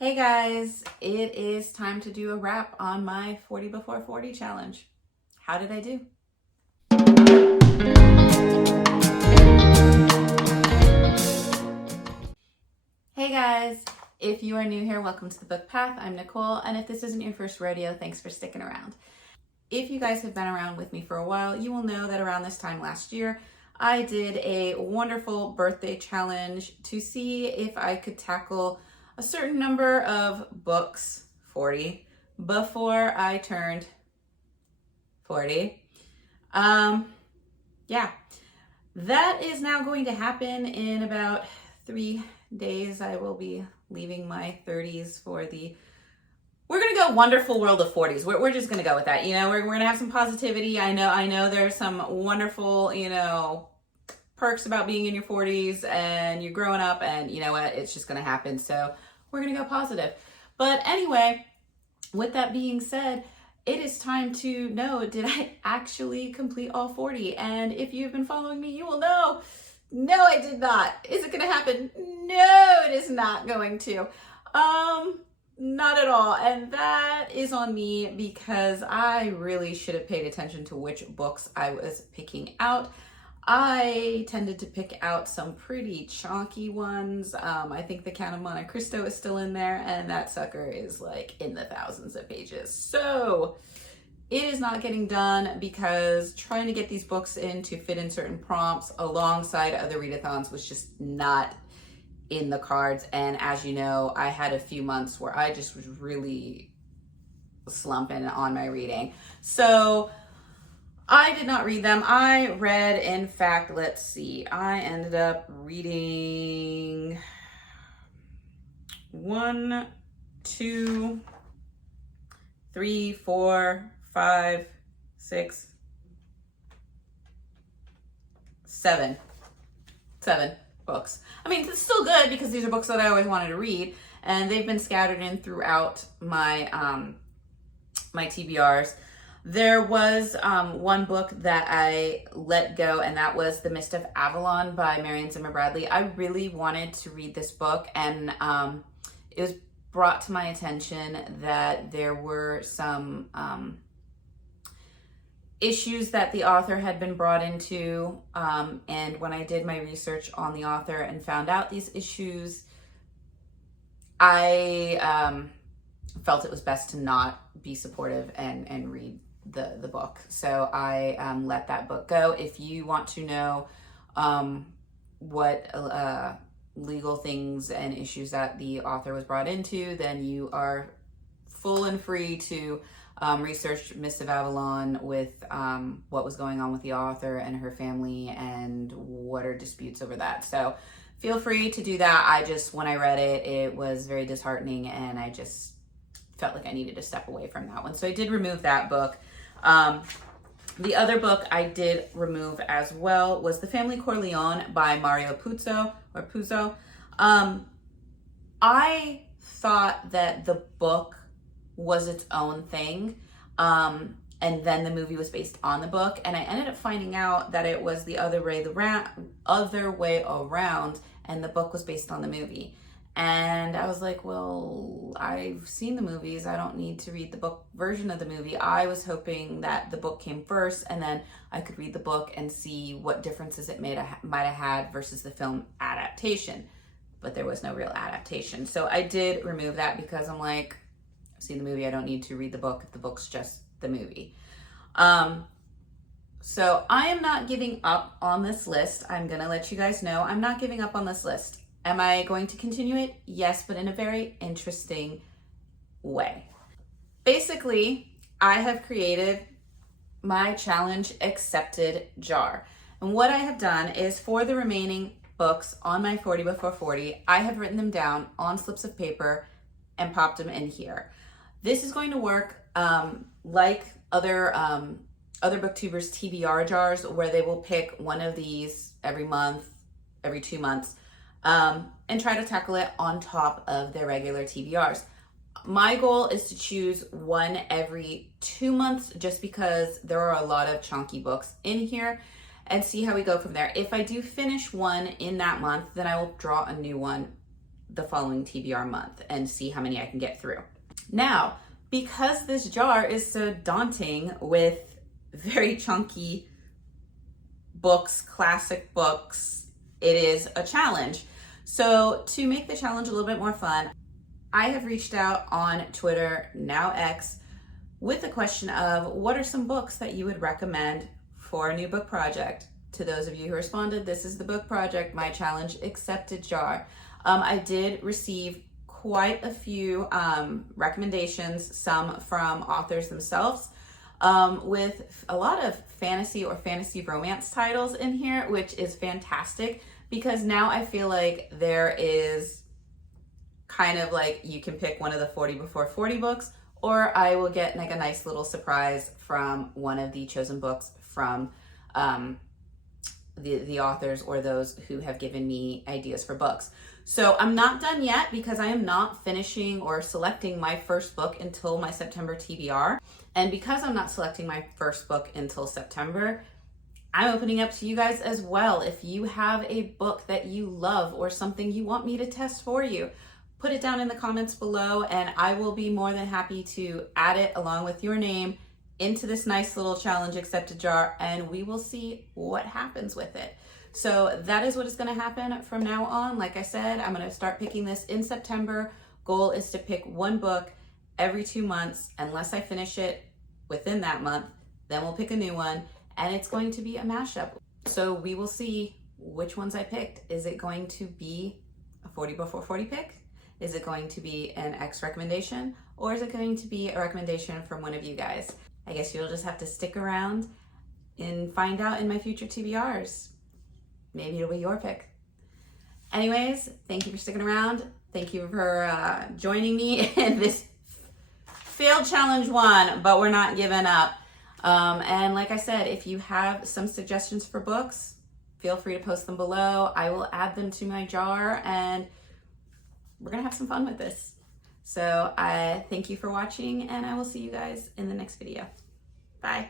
Hey guys, it is time to do a wrap on my 40 before 40 challenge. How did I do? Hey guys, if you are new here, welcome to the Book Path. I'm Nicole, and if this isn't your first rodeo, thanks for sticking around. If you guys have been around with me for a while, you will know that around this time last year, I did a wonderful birthday challenge to see if I could tackle a certain number of books, 40, before I turned 40. Yeah, that is now going to happen in about 3 days. I will be leaving my 30s for we're gonna go wonderful world of 40s. We're just gonna go with that. We're gonna have some positivity. I know there's some wonderful, perks about being in your 40s and you're growing up, and you know what, it's just gonna happen. So we're gonna go positive. But anyway, with that being said, it is time to know, did I actually complete all 40? And if you've been following me, you will know, no, I did not. Is it going to happen? No, it is not going to. Not at all. And that is on me because I really should have paid attention to which books I was picking out. I tended to pick out some pretty chunky ones. I think The Count of Monte Cristo is still in there, and that sucker is like in the thousands of pages. So it is not getting done because trying to get these books in to fit in certain prompts alongside other readathons was just not in the cards. And as you know, I had a few months where I just was really slumping on my reading. So I did not read them. I read, in fact, let's see, I ended up reading 1, 2, 3, 4, 5, 6, 7 books. I mean, it's still good because these are books that I always wanted to read, and they've been scattered in throughout my my TBRs. There was one book that I let go, and that was The Mist of Avalon by Marion Zimmer Bradley. I really wanted to read this book, and it was brought to my attention that there were some issues that the author had been brought into, and when I did my research on the author and found out these issues, I felt it was best to not be supportive and read the book. So I let that book go. If you want to know what legal things and issues that the author was brought into, then you are full and free to research Mist of Avalon with what was going on with the author and her family and what are disputes over that. So feel free to do that. When I read it, it was very disheartening, and I just felt like I needed to step away from that one. So I did remove that book. The other book I did remove as well was The Family Corleone by Mario Puzo. I thought that the book was its own thing, and then the movie was based on the book, and I ended up finding out that it was the other way around, and the book was based on the movie. And I was like, well, I've seen the movies. I don't need to read the book version of the movie. I was hoping that the book came first, and then I could read the book and see what differences it might have had versus the film adaptation. But there was no real adaptation. So I did remove that because I'm like, I've seen the movie. I don't need to read the book if the book's just the movie. So I am not giving up on this list. I'm going to let you guys know I'm not giving up on this list. Am I going to continue it? Yes, but in a very interesting way. Basically, I have created my challenge accepted jar. And what I have done is, for the remaining books on my 40 before 40, I have written them down on slips of paper and popped them in here. This is going to work like other booktubers' T.B.R. jars, where they will pick one of these every month, every 2 months, and try to tackle it on top of their regular TBRs. My goal is to choose one every 2 months, just because there are a lot of chunky books in here, and see how we go from there. If I do finish one in that month, then I will draw a new one the following TBR month and see how many I can get through. Now, because this jar is so daunting with very chunky books, classic books, it is a challenge. So to make the challenge a little bit more fun, I have reached out on Twitter, now X, with the question of what are some books that you would recommend for a new book project? To those of you who responded, this is the book project, my challenge accepted jar. I did receive quite a few recommendations, some from authors themselves, with a lot of fantasy or fantasy romance titles in here, which is fantastic because now I feel like there is kind of like you can pick one of the 40 before 40 books, or I will get like a nice little surprise from one of the chosen books from the authors or those who have given me ideas for books. So I'm not done yet because I am not finishing or selecting my first book until my September TBR. And because I'm not selecting my first book until September, I'm opening up to you guys as well. If you have a book that you love or something you want me to test for you, put it down in the comments below and I will be more than happy to add it along with your name into this nice little challenge accepted jar, and we will see what happens with it. So that is what is going to happen from now on. Like I said, I'm going to start picking this in September. Goal is to pick one book every 2 months. Unless I finish it within that month, then we'll pick a new one, and it's going to be a mashup. So we will see which ones I picked. Is it going to be a 40 before 40 pick? Is it going to be an X recommendation? Or is it going to be a recommendation from one of you guys? I guess you'll just have to stick around and find out in my future TBRs. Maybe it'll be your pick. Anyways, thank you for sticking around. Thank you for joining me in this failed challenge one, but we're not giving up. And like I said, if you have some suggestions for books, feel free to post them below. I will add them to my jar and we're gonna have some fun with this. So I thank you for watching and I will see you guys in the next video. Bye.